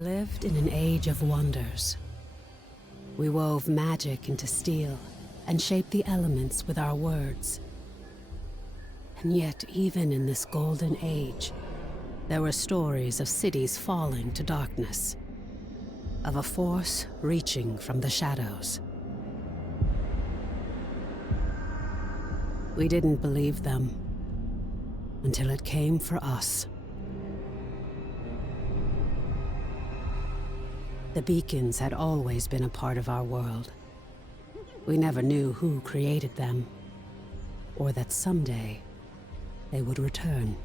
Lived in an age of wonders. We wove magic into steel and shaped the elements with our words. And yet, even in this golden age, there were stories of cities falling to darkness, of a force reaching from the shadows. We didn't believe them until it came for us. The beacons had always been a part of our world. We never knew who created them, or that someday they would return.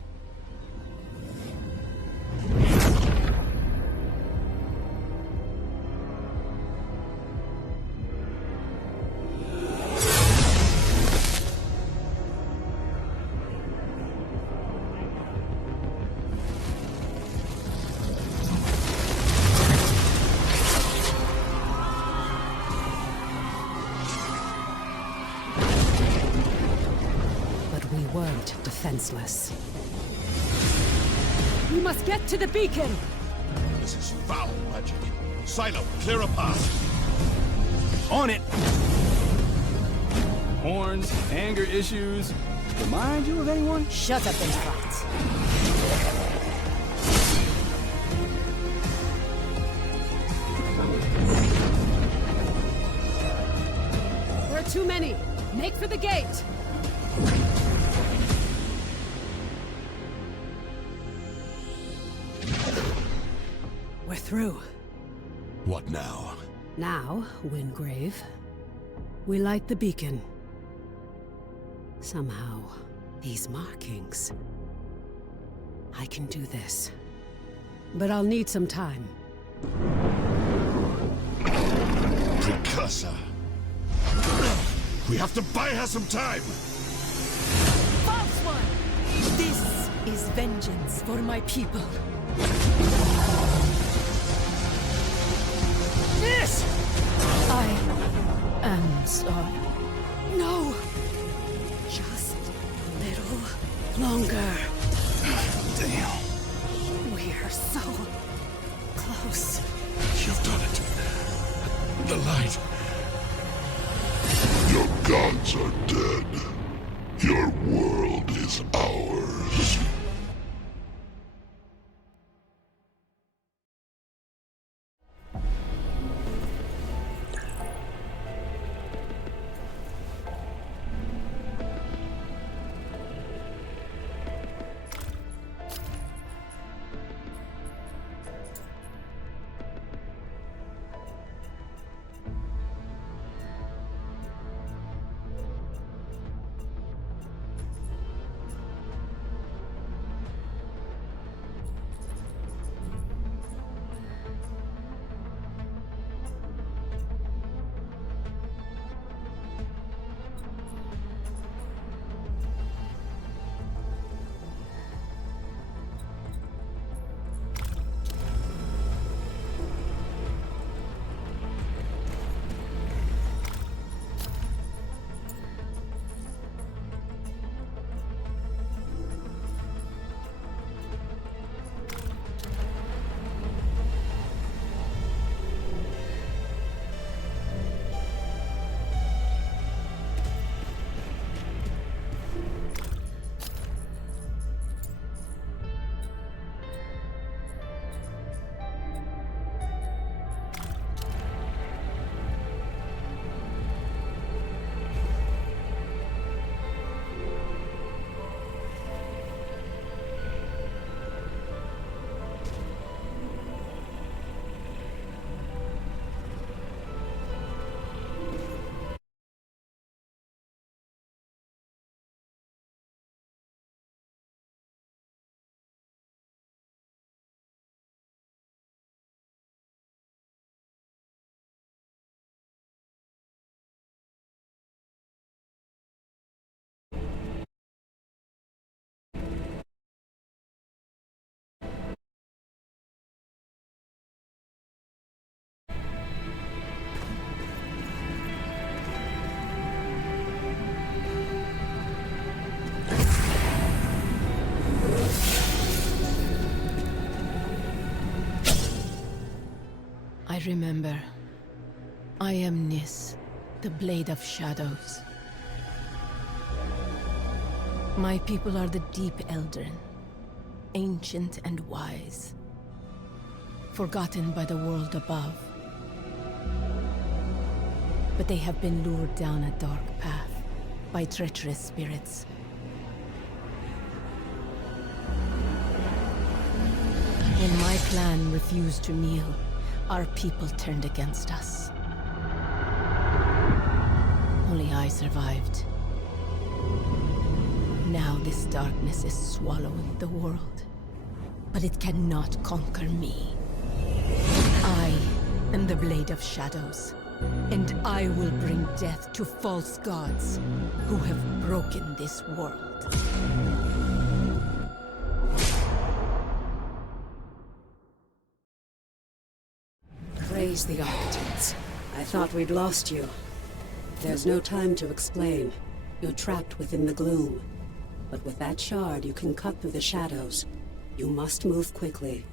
We weren't defenseless. We must get to the beacon! This is foul magic. Silo, clear a path. On it! Horns, anger issues. Remind you of anyone? Shut up and fight. There are too many. Make for the gate! We're through. What now? Now, Wingrave, we light the beacon. Somehow, these markings... I can do this. But I'll need some time. Precursor. We have to buy her some time! False one! This is vengeance for my people. Niss! I am sorry. No! Just a little longer. Damn. We're so close. You've done it. The light. Your gods are dead. Your world is ours. I remember. I am Niss, the Blade of Shadows. My people are the Deep Eldrin, ancient and wise, forgotten by the world above. But they have been lured down a dark path by treacherous spirits. When my clan refused to kneel, our people turned against us. Only I survived. Now this darkness is swallowing the world, but it cannot conquer me. I am the Blade of Shadows, and I will bring death to false gods who have broken this world. Praise the Architects. I thought we'd lost you. There's no time to explain. You're trapped within the gloom. But with that shard, you can cut through the shadows. You must move quickly.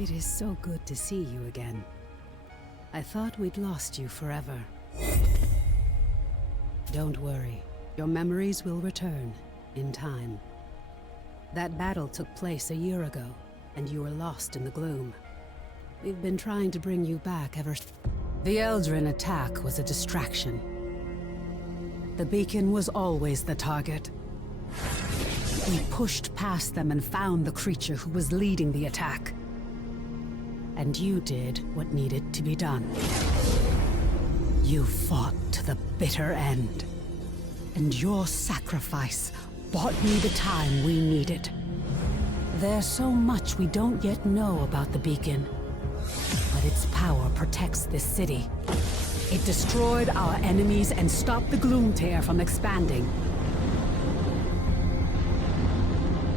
It is so good to see you again. I thought we'd lost you forever. Don't worry. Your memories will return, in time. That battle took place a year ago, and you were lost in the gloom. We've been trying to bring you back ever since. The ZethliN attack was a distraction. The beacon was always the target. We pushed past them and found the creature who was leading the attack. And you did what needed to be done. You fought to the bitter end. And your sacrifice bought me the time we needed. There's so much we don't yet know about the beacon. But its power protects this city. It destroyed our enemies and stopped the Gloom Tear from expanding.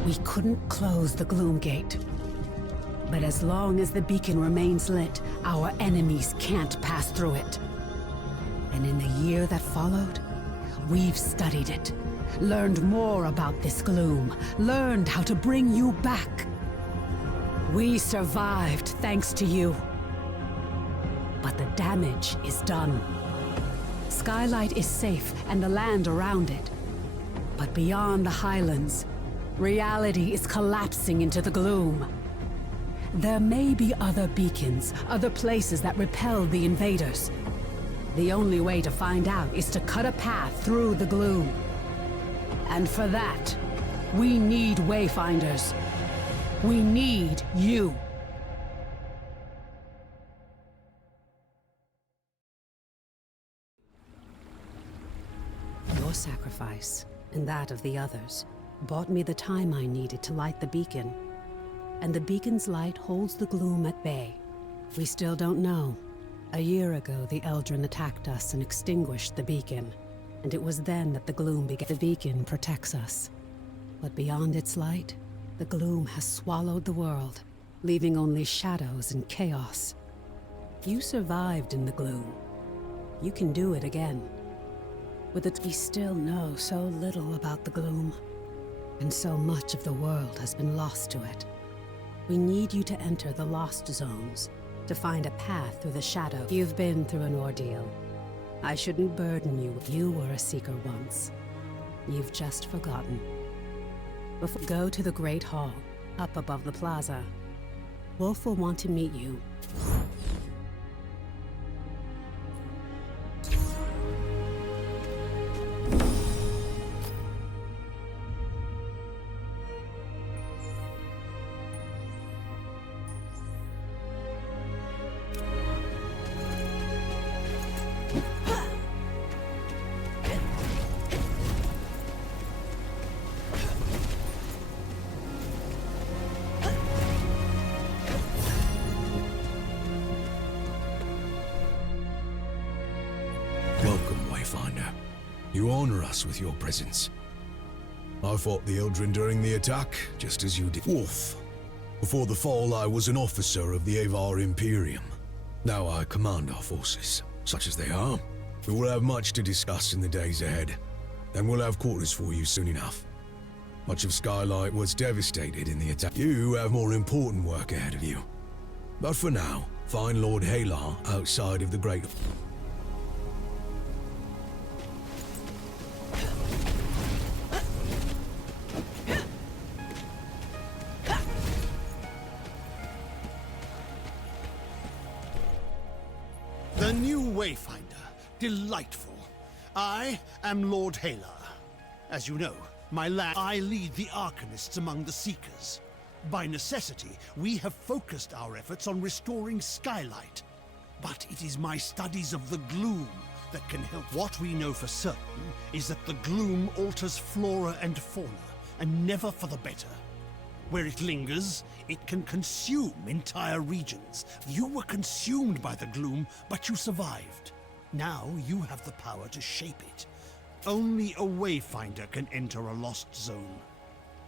We couldn't close the Gloom Gate. But as long as the beacon remains lit, our enemies can't pass through it. And in the year that followed, we've studied it, learned more about this gloom, learned how to bring you back. We survived thanks to you. But the damage is done. Skylight is safe and the land around it. But beyond the Highlands, reality is collapsing into the gloom. There may be other beacons, other places that repel the invaders. The only way to find out is to cut a path through the gloom. And for that, we need Wayfinders. We need you. Your sacrifice, and that of the others, bought me the time I needed to light the beacon. And the beacon's light holds the gloom at bay. We still don't know. A year ago, the ZethliN attacked us and extinguished the beacon. And it was then that the gloom began. The beacon protects us. But beyond its light, the gloom has swallowed the world, leaving only shadows and chaos. You survived in the gloom. You can do it again. With it, we still know so little about the gloom. And so much of the world has been lost to it. We need you to enter the Lost Zones, to find a path through the shadow. You've been through an ordeal. I shouldn't burden you. You were a seeker once. You've just forgotten. Go to the Great Hall, up above the plaza. Wolf will want to meet you. Wayfinder. You honor us with your presence. I fought the ZethliN during the attack, just as you did. Wolf. Before the fall, I was an officer of the Avar Imperium. Now I command our forces, such as they are. We will have much to discuss in the days ahead, and we'll have quarters for you soon enough. Much of Skylight was devastated in the attack. You have more important work ahead of you. But for now, find Lord Halar outside of the Great... The new Wayfinder. Delightful. I am Lord Halar. As you know, I lead the Arcanists among the Seekers. By necessity, we have focused our efforts on restoring Skylight. But it is my studies of the gloom that can help. What we know for certain is that the gloom alters flora and fauna, and never for the better. Where it lingers, it can consume entire regions. You were consumed by the gloom, but you survived. Now you have the power to shape it. Only a Wayfinder can enter a lost zone.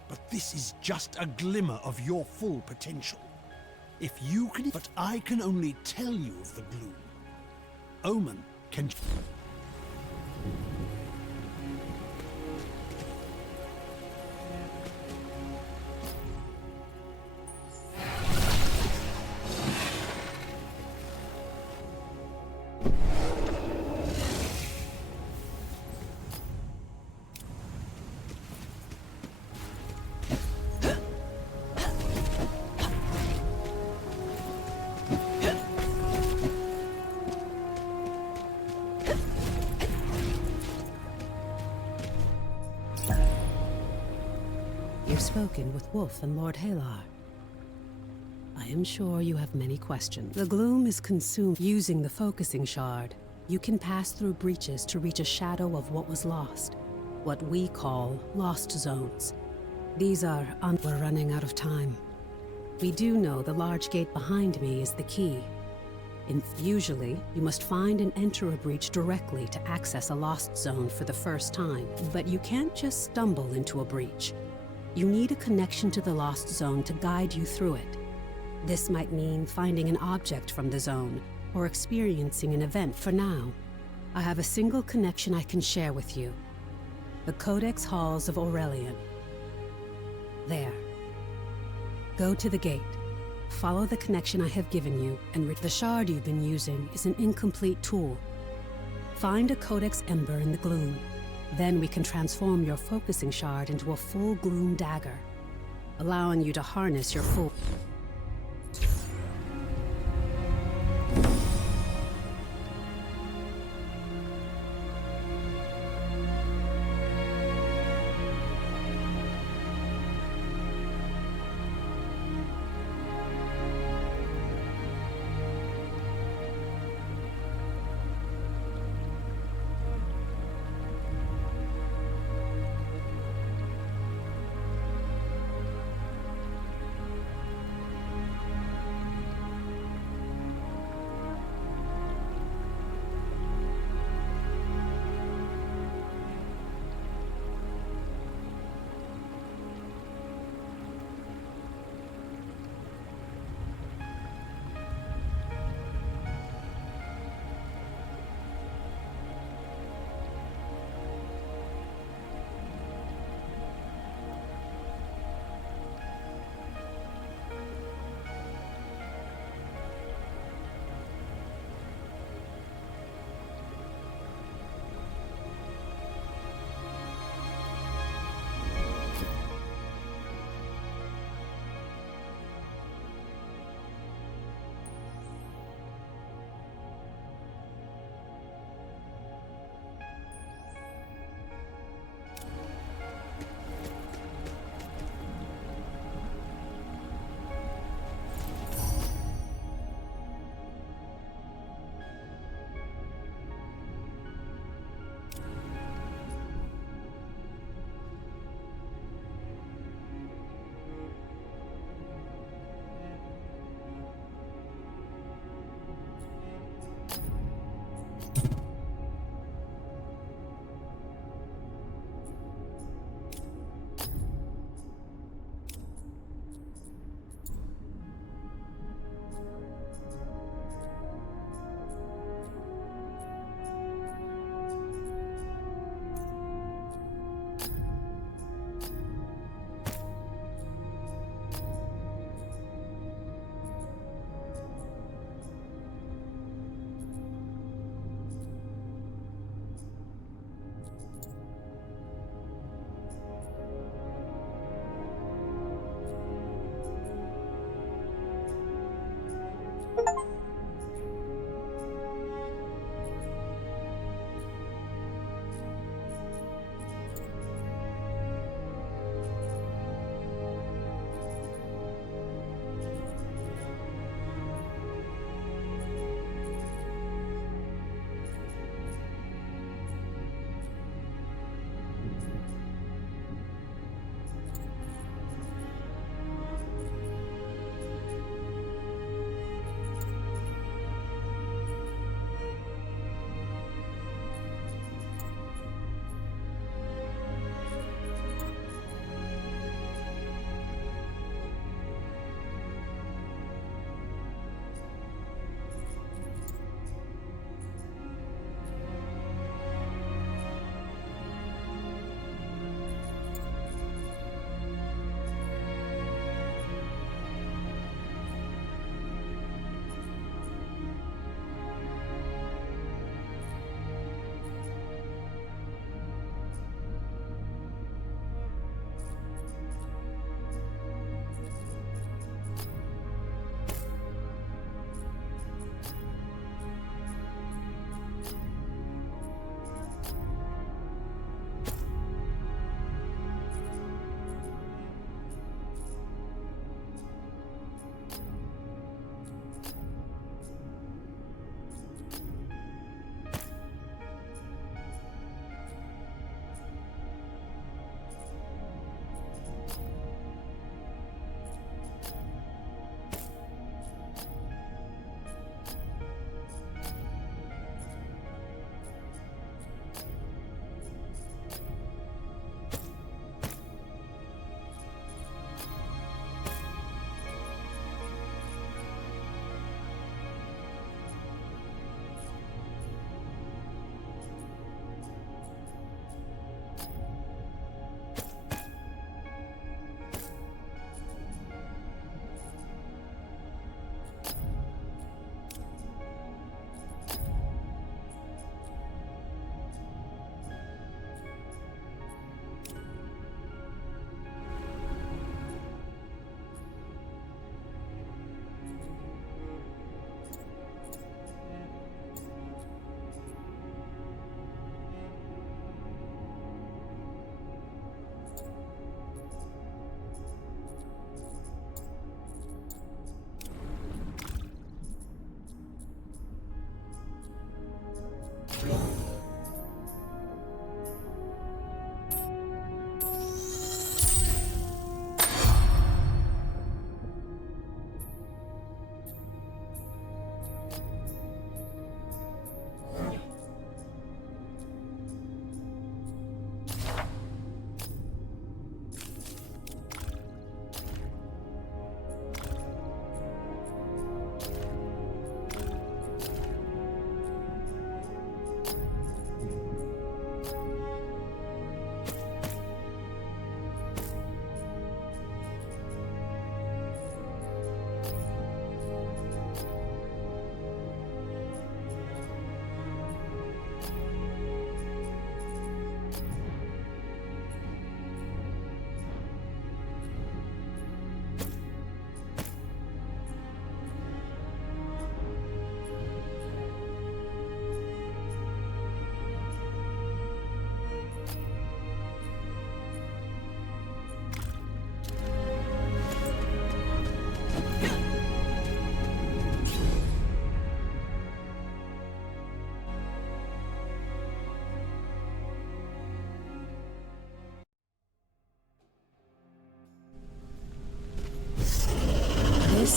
But this is just a glimmer of your full potential. If you can... But I can only tell you of the gloom. Omen can... You've spoken with Wolf and Lord Halar. I am sure you have many questions. The gloom is consumed. Using the focusing shard, you can pass through breaches to reach a shadow of what was lost. What we call lost zones. These are we're running out of time. We do know the large gate behind me is the key. Usually, you must find and enter a breach directly to access a lost zone for the first time. But you can't just stumble into a breach. You need a connection to the lost zone to guide you through it. This might mean finding an object from the zone, or experiencing an event. For now, I have a single connection I can share with you. The Codex Halls of Aurelian. There. Go to the gate. Follow the connection I have given you, and the shard you've been using is an incomplete tool. Find a Codex Ember in the gloom. Then we can transform your focusing shard into a full gloom dagger, allowing you to harness your full...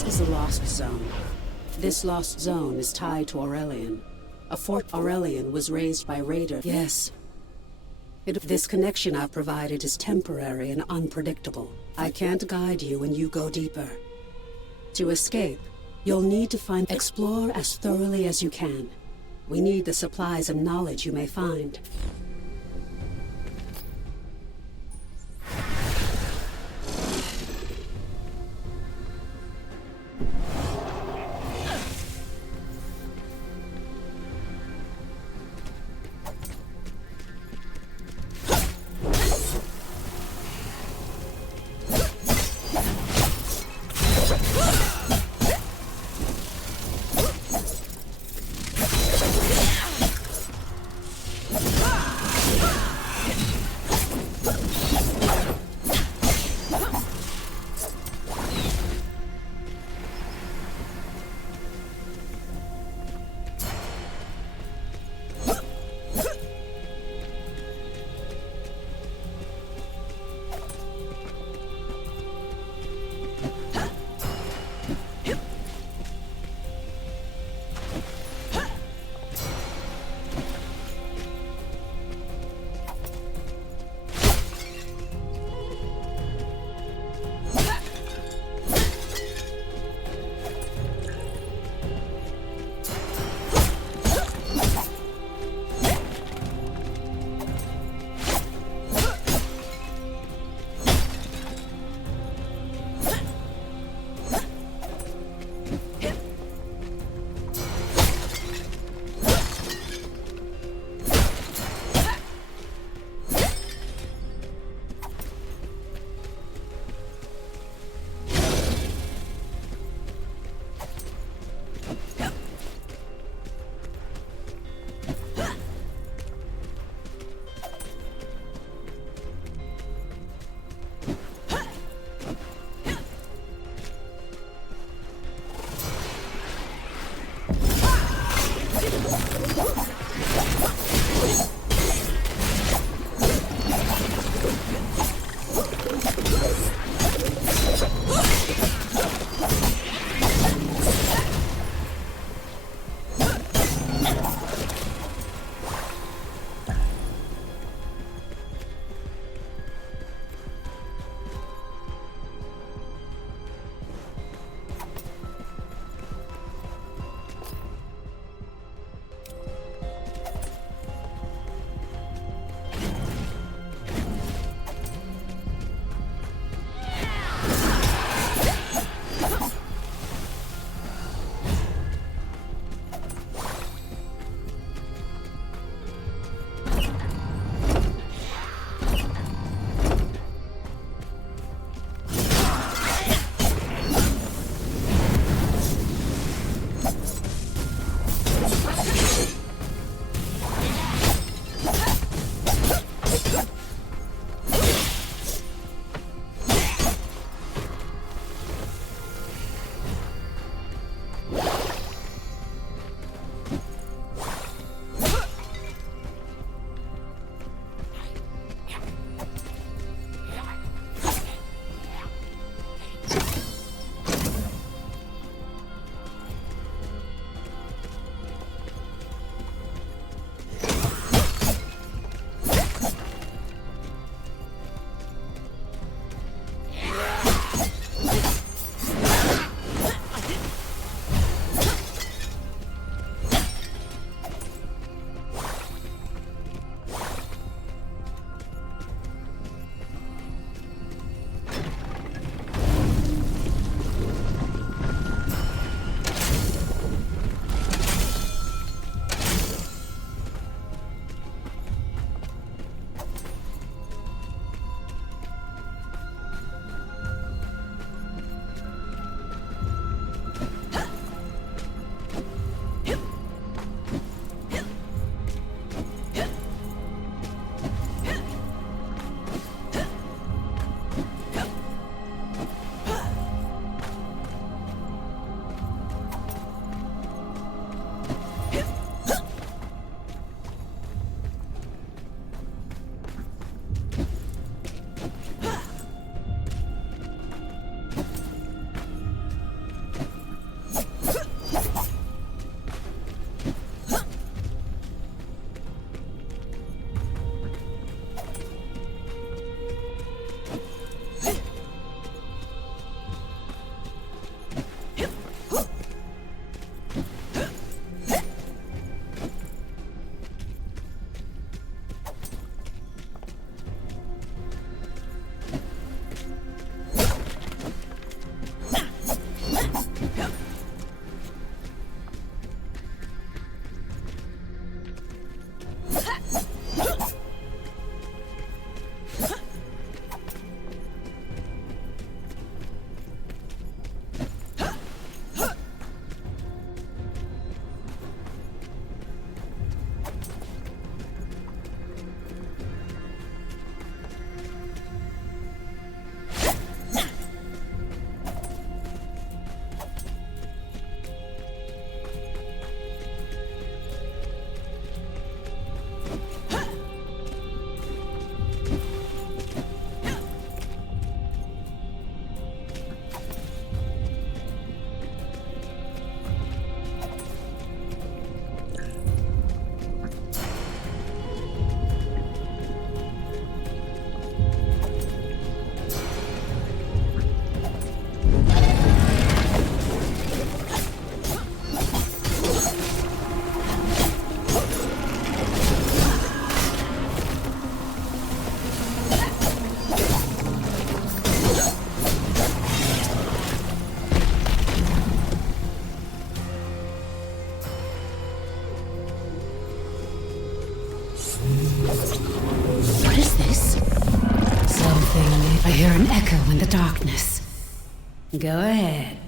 is the Lost Zone. This Lost Zone is tied to Aurelian. A Fort Aurelian was raised by Raider. Yes. This connection I've provided is temporary and unpredictable. I can't guide you when you go deeper. To escape, you'll need to explore as thoroughly as you can. We need the supplies and knowledge you may find. Go ahead.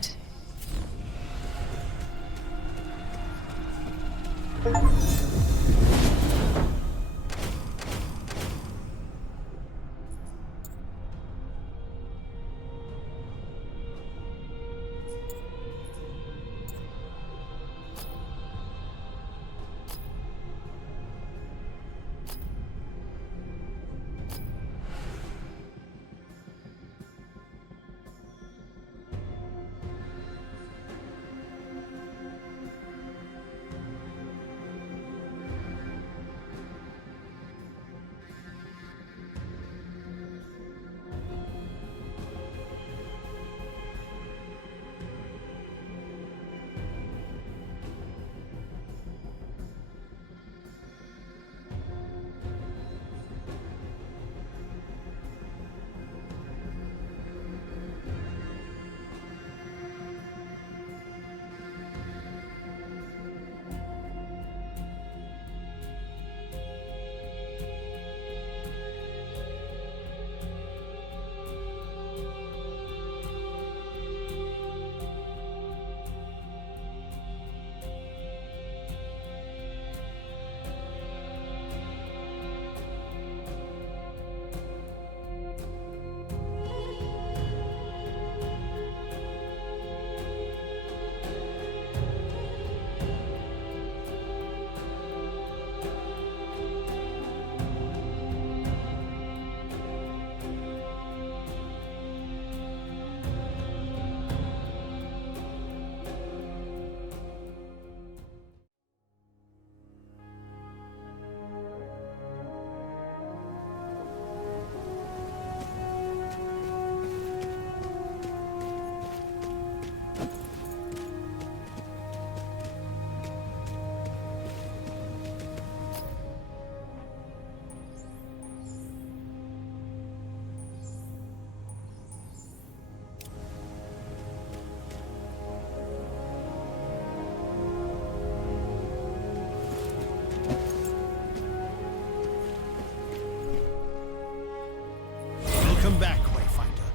Welcome back, Wayfinder.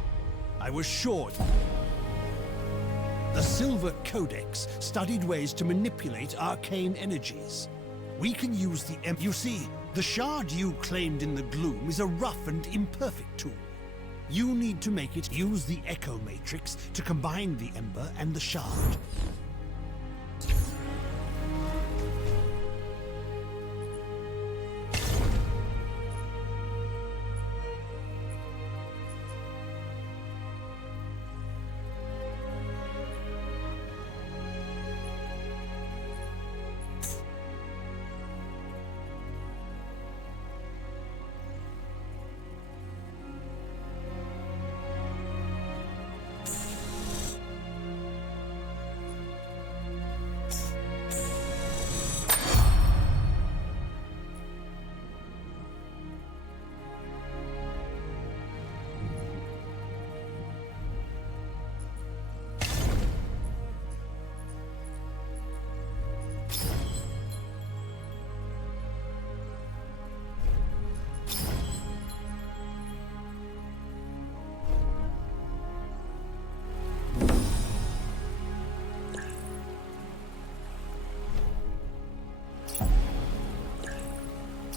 I was sure. The Silver Codex studied ways to manipulate arcane energies. We can use the You see, the shard you claimed in the gloom is a rough and imperfect tool. You need to make it use the Echo Matrix to combine the Ember and the shard.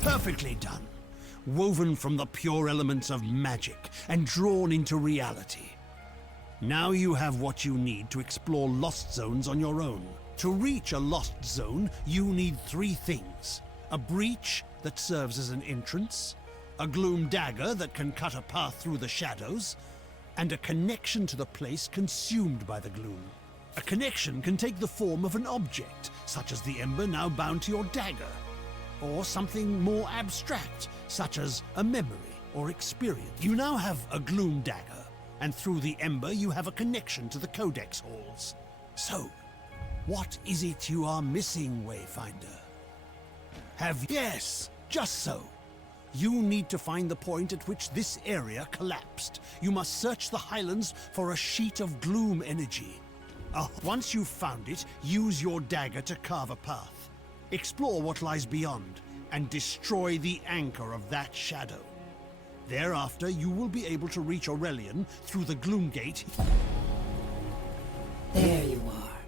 Perfectly done. Woven from the pure elements of magic and drawn into reality. Now you have what you need to explore lost zones on your own. To reach a lost zone, you need 3 things. A breach that serves as an entrance, a gloom dagger that can cut a path through the shadows, and a connection to the place consumed by the gloom. A connection can take the form of an object, such as the ember now bound to your dagger, or something more abstract, such as a memory or experience. You now have a gloom dagger, and through the ember you have a connection to the Codex halls. So, what is it you are missing, Wayfinder? Yes, just so. You need to find the point at which this area collapsed. You must search the Highlands for a sheet of gloom energy. Once you've found it, use your dagger to carve a path. Explore what lies beyond, and destroy the anchor of that shadow. Thereafter, you will be able to reach Aurelian through the Gloom Gate. There you are.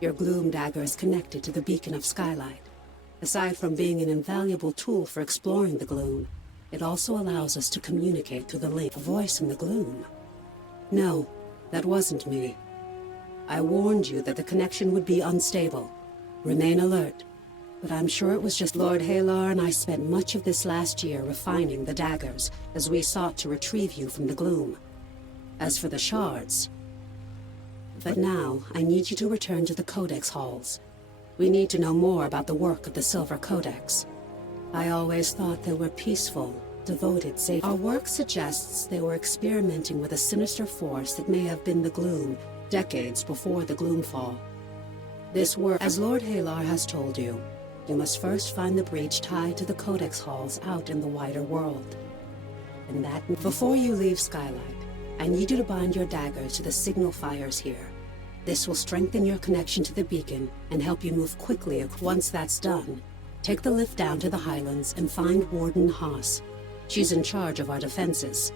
Your gloom dagger is connected to the beacon of skylight. Aside from being an invaluable tool for exploring the gloom, it also allows us to communicate through the link. A voice in the gloom. No, that wasn't me. I warned you that the connection would be unstable. Remain alert. But I'm sure it was just Lord Halar and I spent much of this last year refining the daggers as we sought to retrieve you from the gloom. As for the shards... But now, I need you to return to the Codex halls. We need to know more about the work of the Silver Codex. I always thought they were peaceful, devoted, safe. Our work suggests they were experimenting with a sinister force that may have been the gloom, decades before the Gloomfall. This work, as Lord Halar has told you, you must first find the breach tied to the Codex halls out in the wider world. And that, before you leave Skylight, I need you to bind your daggers to the signal fires here. This will strengthen your connection to the beacon and help you move quickly. Once that's done, take the lift down to the Highlands and find Warden Haas. She's in charge of our defenses.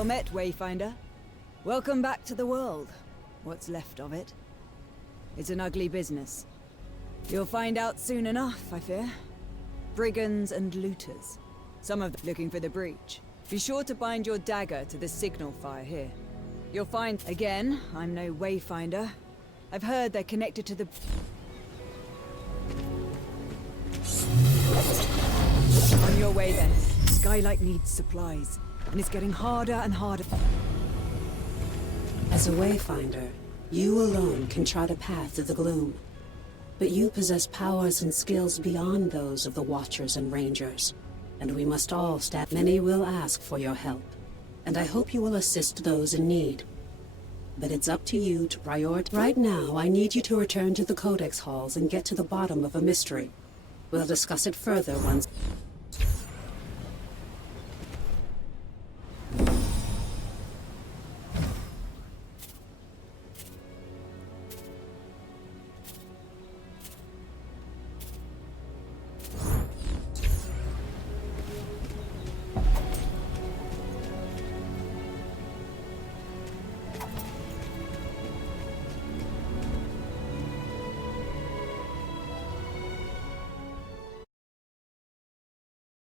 Well met, Wayfinder. Welcome back to the world. What's left of it. It's an ugly business. You'll find out soon enough, I fear. Brigands and looters. Some of them looking for the breach. Be sure to bind your dagger to the signal fire here. You'll find... Again, I'm no Wayfinder. I've heard they're connected to the... On your way then. Skylight needs supplies. And it's getting harder and harder. As a Wayfinder, you alone can chart a path through the gloom. But you possess powers and skills beyond those of the Watchers and Rangers. And we must all stand. Many will ask for your help. And I hope you will assist those in need. But it's up to you to prioritize. Right now, I need you to return to the Codex halls and get to the bottom of a mystery. We'll discuss it further once...